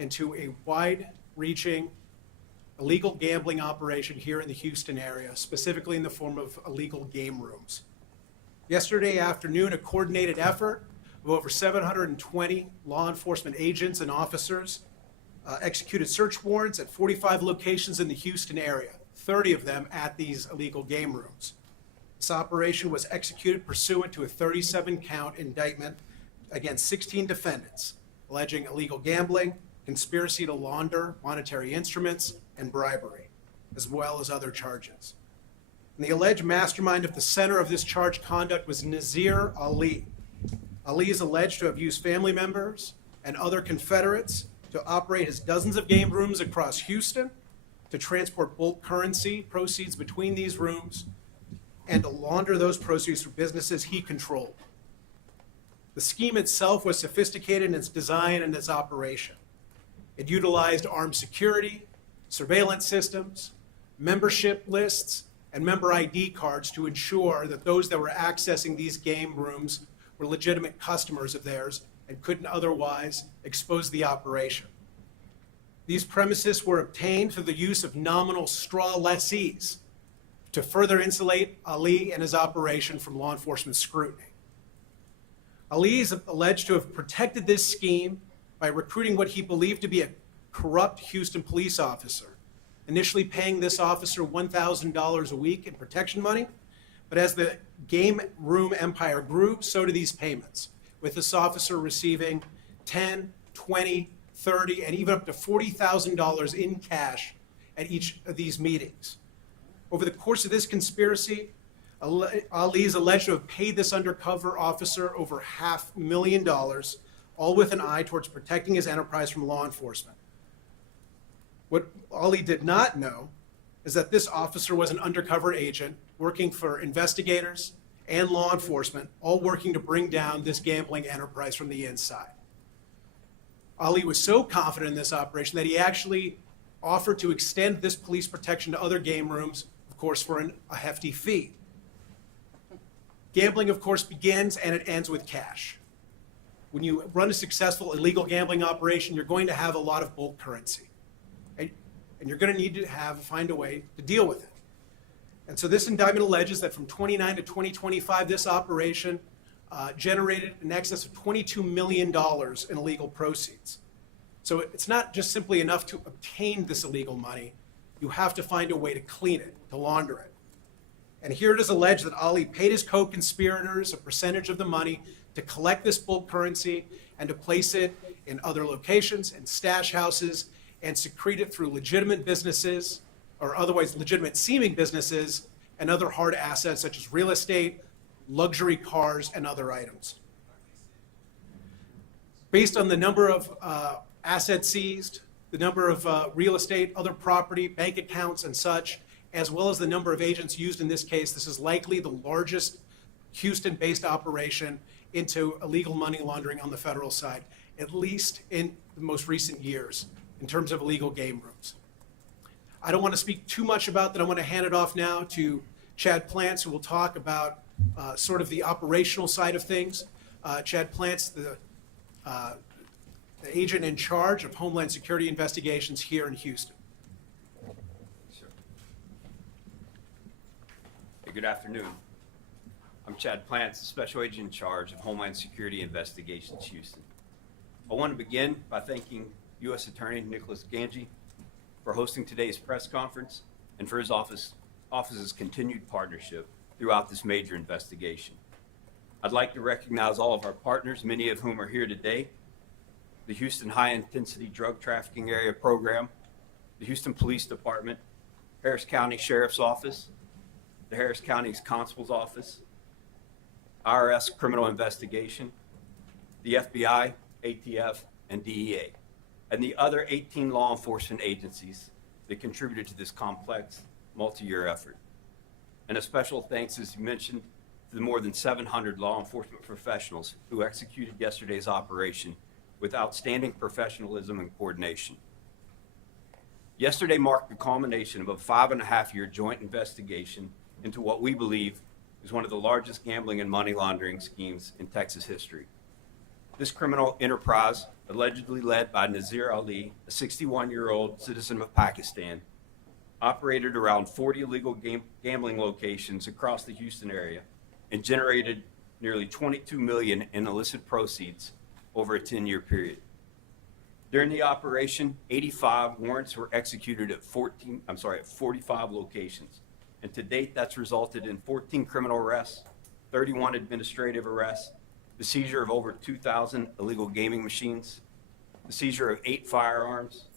into a wide-reaching illegal gambling operation here in the Houston area, specifically in the form of illegal game rooms. Yesterday afternoon, a coordinated effort of over 720 law enforcement agents and officers executed search warrants at 45 locations in the Houston area, 30 of them at these illegal game rooms. This operation was executed pursuant to a 37-count indictment against 16 defendants, alleging illegal gambling, conspiracy to launder monetary instruments, and bribery, as well as other charges. And the alleged mastermind at the center of this charged conduct was Nazir Ali. Ali is alleged to have used family members and other Confederates to operate his dozens of game rooms across Houston, to transport bulk currency proceeds between these rooms, and to launder those proceeds through businesses he controlled. The scheme itself was sophisticated in its design and its operation. It utilized armed security, surveillance systems, membership lists, and member ID cards to ensure that those that were accessing these game rooms were legitimate customers of theirs and couldn't otherwise expose the operation. These premises were obtained through the use of nominal straw lessees to further insulate Ali and his operation from law enforcement scrutiny. Ali is alleged to have protected this scheme by recruiting what he believed to be a corrupt Houston police officer, initially paying this officer $1,000 a week in protection money. But as the game room empire grew, so do these payments, with this officer receiving $10, $20, $30, and even up to $40,000 in cash at each of these meetings. Over the course of this conspiracy, Ali is alleged to have paid this undercover officer over $500,000, all with an eye towards protecting his enterprise from law enforcement. What Ali did not know is that this officer was an undercover agent working for investigators and law enforcement, all working to bring down this gambling enterprise from the inside. Ali was so confident in this operation that he actually offered to extend this police protection to other game rooms, of course, for a hefty fee. Gambling, of course, begins and it ends with cash. When you run a successful illegal gambling operation, you're going to have a lot of bulk currency. And you're going to need to find a way to deal with it. And so this indictment alleges that from 29 to 2025, this operation generated in excess of $22 million in illegal proceeds. So it's not just simply enough to obtain this illegal money. You have to find a way to clean it, to launder it. And here it is alleged that Ali paid his co-conspirators a percentage of the money to collect this bulk currency and to place it in other locations and stash houses and secrete it through legitimate businesses or otherwise legitimate seeming businesses and other hard assets such as real estate, luxury cars, and other items. Based on the number of assets seized, the number of real estate, other property, bank accounts, and such, as well as the number of agents used in this case, this is likely the largest Houston-based operation into illegal money laundering on the federal side, at least in the most recent years, in terms of illegal game rooms. I don't want to speak too much about that. I want to hand it off now to Chad Plants, who will talk about sort of the operational side of things. Chad Plants, the agent in charge of Homeland Security investigations here in Houston. Sure. Hey, good afternoon. I'm Chad Plants, Special Agent in charge of Homeland Security investigations Houston. I want to begin by thanking U.S. Attorney Nicholas Ganji for hosting today's press conference and for his office's continued partnership throughout this major investigation. I'd like to recognize all of our partners, many of whom are here today: the Houston High Intensity Drug Trafficking Area Program, the Houston Police Department, Harris County Sheriff's Office, the Harris County's Constable's Office, IRS Criminal Investigation, the FBI, ATF, and DEA, and the other 18 law enforcement agencies that contributed to this complex multi-year effort. And a special thanks, as you mentioned, to the more than 700 law enforcement professionals who executed yesterday's operation with outstanding professionalism and coordination. Yesterday marked the culmination of a 5.5-year joint investigation into what we believe is one of the largest gambling and money laundering schemes in Texas history. This criminal enterprise, allegedly led by Nazir Ali, a 61-year-old citizen of Pakistan, operated around 40 illegal gambling locations across the Houston area and generated nearly $22 million in illicit proceeds over a 10-year period. During the operation, 85 warrants were executed at 45 locations. And to date, that's resulted in 14 criminal arrests, 31 administrative arrests, the seizure of over 2,000 illegal gaming machines, the seizure of 8 firearms,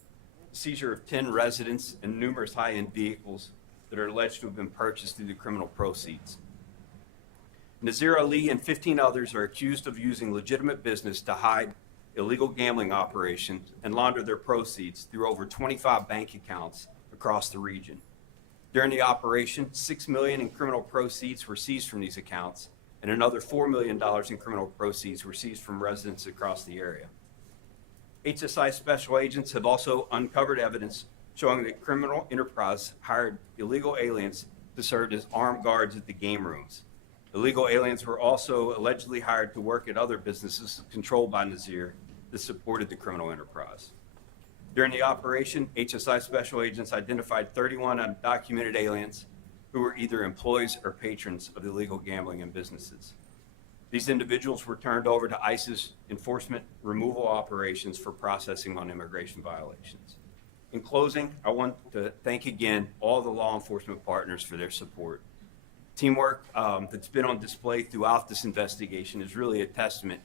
the seizure of 10 residents and numerous high-end vehicles that are alleged to have been purchased through the criminal proceeds. Nazir Ali and 15 others are accused of using legitimate business to hide illegal gambling operations and launder their proceeds through over 25 bank accounts across the region. During the operation, $6 million in criminal proceeds were seized from these accounts, and another $4 million in criminal proceeds were seized from residents across the area. HSI special agents have also uncovered evidence showing that criminal enterprise hired illegal aliens to serve as armed guards at the game rooms. Illegal aliens were also allegedly hired to work at other businesses controlled by Nazir that supported the criminal enterprise. During the operation, HSI special agents identified 31 undocumented aliens who were either employees or patrons of illegal gambling and businesses. These individuals were turned over to ICE's enforcement removal operations for processing on immigration violations. In closing, I want to thank again all the law enforcement partners for their support. Teamwork that's been on display throughout this investigation is really a testament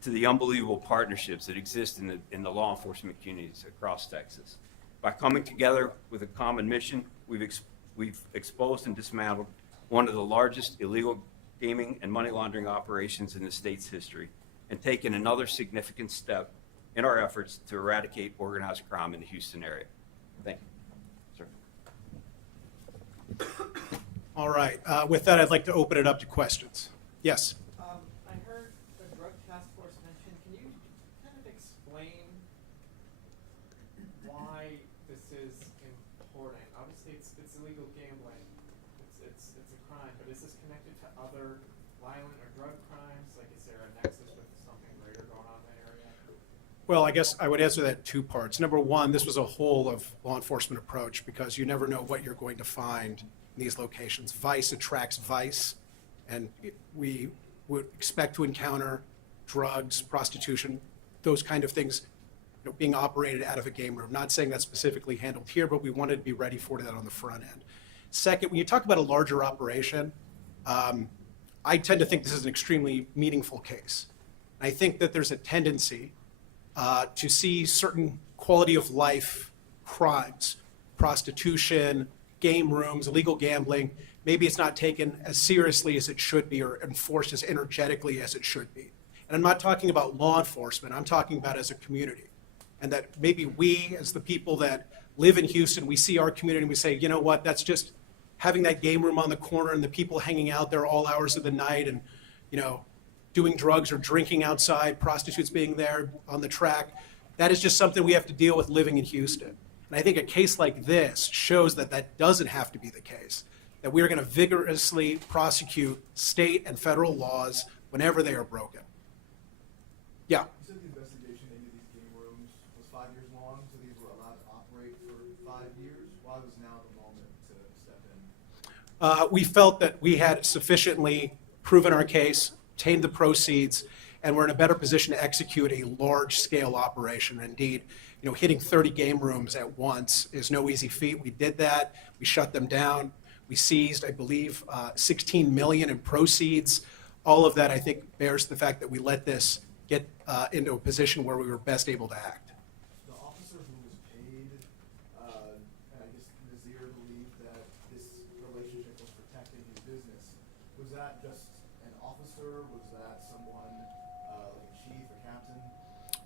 to the unbelievable partnerships that exist in the law enforcement communities across Texas. By coming together with a common mission, we've exposed and dismantled one of the largest illegal gaming and money laundering operations in the state's history and taken another significant step in our efforts to eradicate organized crime in the Houston area. Thank you. Sir. All right. With that, I'd like to open it up to questions. Yes. I heard the drug task force mentioned. Can you kind of explain why this is important? Obviously, it's illegal gambling. It's a crime, but is this connected to other violent or drug crimes? Like, is there a nexus with something greater going on in that area? Well, I guess I would answer that in 2 parts. Number one, this was a whole of law enforcement approach because you never know what you're going to find in these locations. Vice attracts vice, and we would expect to encounter drugs, prostitution, those kind of things, being operated out of a game room. Not saying that's specifically handled here, but we wanted to be ready for that on the front end. Second, when you talk about a larger operation, I tend to think this is an extremely meaningful case. I think that there's a tendency to see certain quality of life crimes, prostitution, game rooms, illegal gambling. Maybe it's not taken as seriously as it should be or enforced as energetically as it should be. And I'm not talking about law enforcement, I'm talking about as a community. And that maybe we, as the people that live in Houston, we see our community and we say, you know what, that's just having that game room on the corner and the people hanging out there all hours of the night and, doing drugs or drinking outside, prostitutes being there on the track. That is just something we have to deal with living in Houston. And I think a case like this shows that that doesn't have to be the case, that we are going to vigorously prosecute state and federal laws whenever they are broken. Yeah. You said the investigation into these game rooms was 5 years long, so these were allowed to operate for 5 years. Why was now the moment to step in? We felt that we had sufficiently proven our case, obtained the proceeds, and we're in a better position to execute a large-scale operation. Indeed, hitting 30 game rooms at once is no easy feat. We did that. We shut them down. We seized, I believe, $16 million in proceeds. All of that, I think, bears the fact that we let this get into a position where we were best able to act. The officer who was paid, and I guess Nazir believed that this relationship was protecting his business. Was that just an officer? Was that someone like a chief, a captain?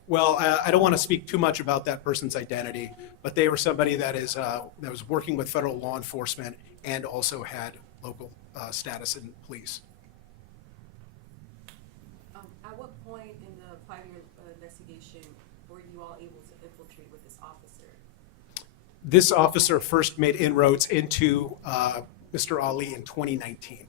Well, I don't want to speak too much about that person's identity, but they were somebody that was working with federal law enforcement and also had local status in police. At what point in the 5-year investigation were you all able to infiltrate with this officer? This officer first made inroads into Mr. Ali in 2019.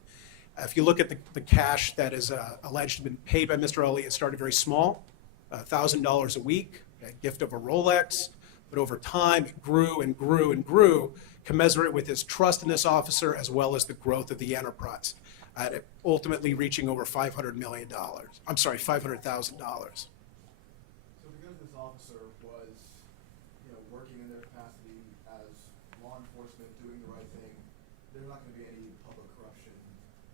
If you look at the cash that is alleged to have been paid by Mr. Ali, it started very small. $1,000 a week, a gift of a Rolex, but over time it grew and grew and grew, commensurate with his trust in this officer as well as the growth of the enterprise, ultimately reaching over $500 million. I'm sorry, $500,000. So because this officer was, working in their capacity as law enforcement, doing the right thing, there's not going to be any public corruption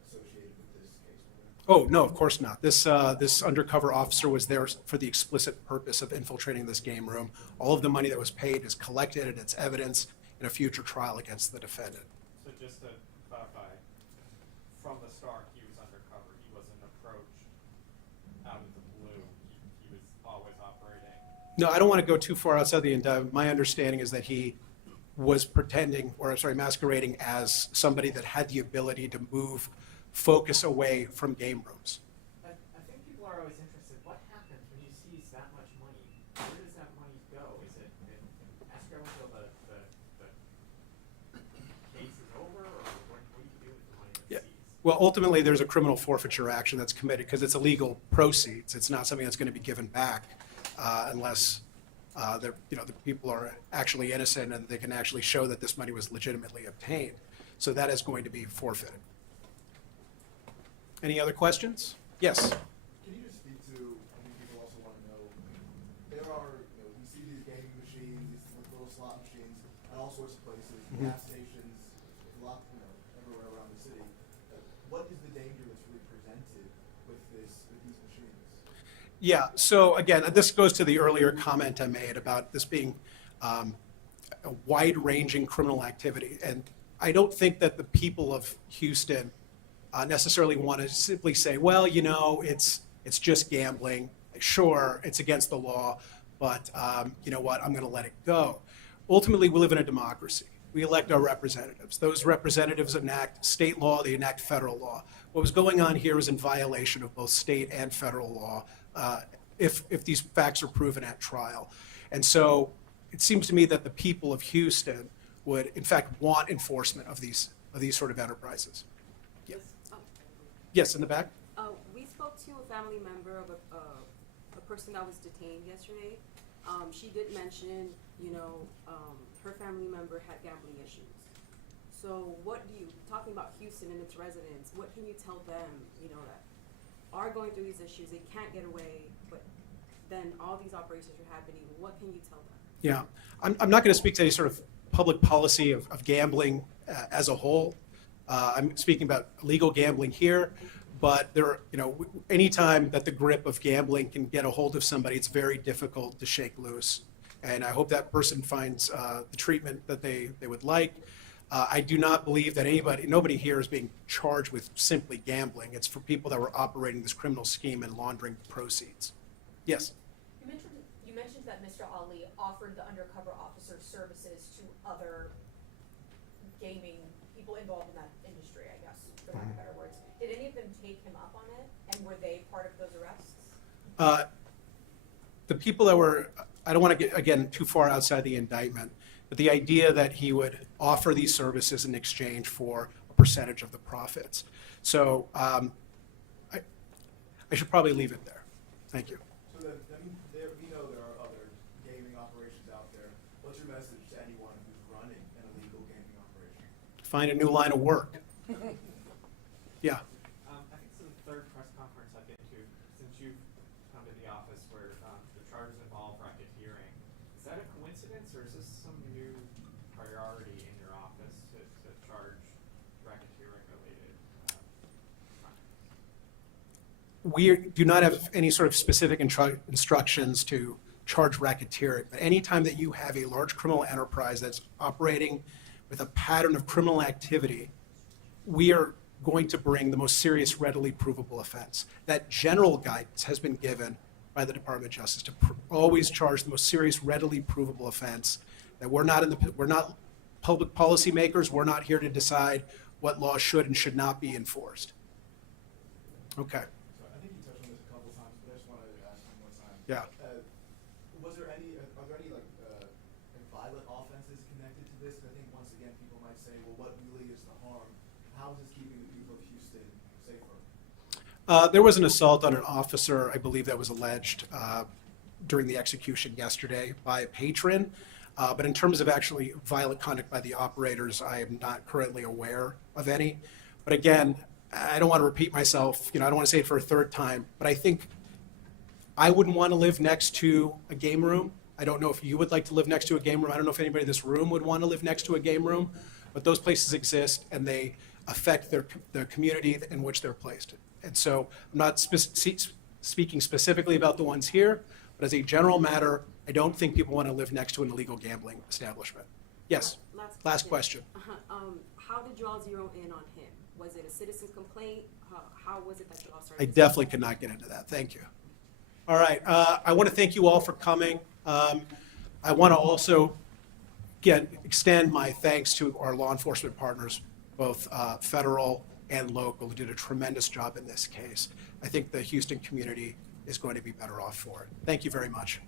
associated with this case, will there? Oh, no, of course not. This undercover officer was there for the explicit purpose of infiltrating this game room. All of the money that was paid is collected and it's evidence in a future trial against the defendant. So just to clarify, from the start, he was undercover. He wasn't approached out of the blue. He was always operating. No, I don't want to go too far outside the indictment. My understanding is that he was masquerading as somebody that had the ability to move focus away from game rooms. I think people are always interested. What happens when you seize that much money? Where does that money go? Is it in escrow until the case is over, or what do you do with the money that's Yeah. seized? Well, ultimately, there's a criminal forfeiture action that's committed because it's illegal proceeds. It's not something that's going to be given back unless the people are actually innocent and they can actually show that this money was legitimately obtained. So that is going to be forfeited. Any other questions? Yes. Can you just speak to, I think people also want to know, there are, we see these gaming machines, these little slot machines at all sorts of places, gas stations, everywhere around the city. What is the danger that's really presented with these machines? Yeah, so again, this goes to the earlier comment I made about this being a wide-ranging criminal activity. And I don't think that the people of Houston necessarily want to simply say, well, it's just gambling. Sure, it's against the law, but you know what, I'm going to let it go. Ultimately, we live in a democracy. We elect our representatives. Those representatives enact state law, they enact federal law. What was going on here is in violation of both state and federal law if these facts are proven at trial. And so it seems to me that the people of Houston would, in fact, want enforcement of these sort of enterprises. Yeah. Yes, in the back? We spoke to a family member of a person that was detained yesterday. She did mention, her family member had gambling issues. So talking about Houston and its residents, what can you tell them, that are going through these issues, they can't get away, but then all these operations are happening, what can you tell them? Yeah, I'm not going to speak to any sort of public policy of gambling as a whole. I'm speaking about legal gambling here, but anytime that the grip of gambling can get a hold of somebody, it's very difficult to shake loose. And I hope that person finds the treatment that they would like. I do not believe that nobody here is being charged with simply gambling. It's for people that were operating this criminal scheme and laundering proceeds. Yes? You mentioned that Mr. Ali offered the undercover officer services to other gaming people involved in that industry, I guess, for lack of better words. Did any of them take him up on it, and were they part of those arrests? The people that were, I don't want to get, again, too far outside the indictment, but the idea that he would offer these services in exchange for a percentage of the profits. So I should probably leave it there. Thank you. So we know there are other gaming operations out there. What's your message to anyone who's running an illegal gaming operation? Find a new line of work. Yeah. I think this is the third press conference I've been to since you've come to the office where the charges involve racketeering. Is that a coincidence, or is this some new priority in your office to charge racketeering-related crimes? We do not have any sort of specific instructions to charge racketeering, but anytime that you have a large criminal enterprise that's operating with a pattern of criminal activity, we are going to bring the most serious readily provable offense. That general guidance has been given by the Department of Justice to always charge the most serious readily provable offense. That we're not public policy makers. We're not here to decide what laws should and should not be enforced. Okay. So I think you touched on this a couple of times, but I just wanted to ask one more time. Yeah. Are there any violent offenses connected to this? I think once again people might say, well, what really is the harm? How is this keeping the people of Houston safer? There was an assault on an officer, I believe that was alleged during the execution yesterday by a patron. But in terms of actually violent conduct by the operators, I am not currently aware of any. But again, I don't want to repeat myself, I don't want to say it for a third time, but I think I wouldn't want to live next to a game room. I don't know if you would like to live next to a game room. I don't know if anybody in this room would want to live next to a game room, but those places exist and they affect the community in which they're placed. And so I'm not speaking specifically about the ones here, but as a general matter, I don't think people want to live next to an illegal gambling establishment. Yes, last question. How did you all zero in on him? Was it a citizen complaint? How was it that you all started? I definitely could not get into that. Thank you. All right. I want to thank you all for coming. I want to also extend my thanks to our law enforcement partners, both federal and local, who did a tremendous job in this case. I think the Houston community is going to be better off for it. Thank you very much.